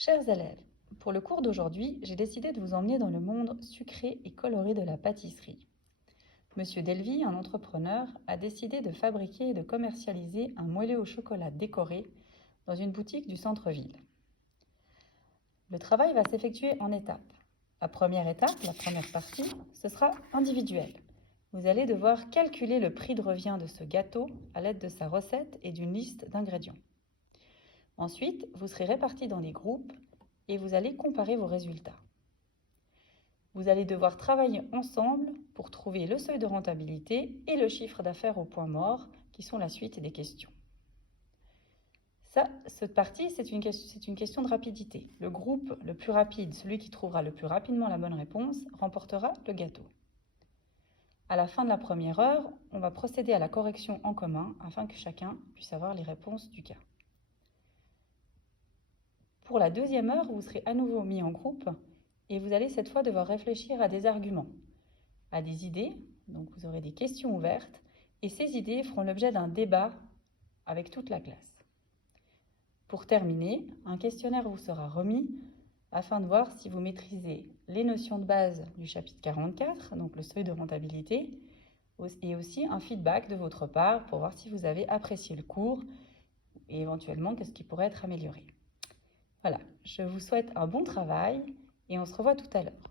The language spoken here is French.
Chers élèves, pour le cours d'aujourd'hui, j'ai décidé de vous emmener dans le monde sucré et coloré de la pâtisserie. Monsieur Delvy, un entrepreneur, a décidé de fabriquer et de commercialiser un moelleux au chocolat décoré dans une boutique du centre-ville. Le travail va s'effectuer en étapes. La première étape, la première partie, ce sera individuel. Vous allez devoir calculer le prix de revient de ce gâteau à l'aide de sa recette et d'une liste d'ingrédients. Ensuite, vous serez répartis dans des groupes et vous allez comparer vos résultats. Vous allez devoir travailler ensemble pour trouver le seuil de rentabilité et le chiffre d'affaires au point mort, qui sont la suite des questions. Cette partie, c'est une question de rapidité. Le groupe le plus rapide, celui qui trouvera le plus rapidement la bonne réponse, remportera le gâteau. À la fin de la première heure, on va procéder à la correction en commun afin que chacun puisse avoir les réponses du cas. Pour la deuxième heure, vous serez à nouveau mis en groupe et vous allez cette fois devoir réfléchir à des arguments, à des idées. Donc vous aurez des questions ouvertes et ces idées feront l'objet d'un débat avec toute la classe. Pour terminer, un questionnaire vous sera remis afin de voir si vous maîtrisez les notions de base du chapitre 44, donc le seuil de rentabilité, et aussi un feedback de votre part pour voir si vous avez apprécié le cours et éventuellement qu'est-ce qui pourrait être amélioré. Voilà, je vous souhaite un bon travail et on se revoit tout à l'heure.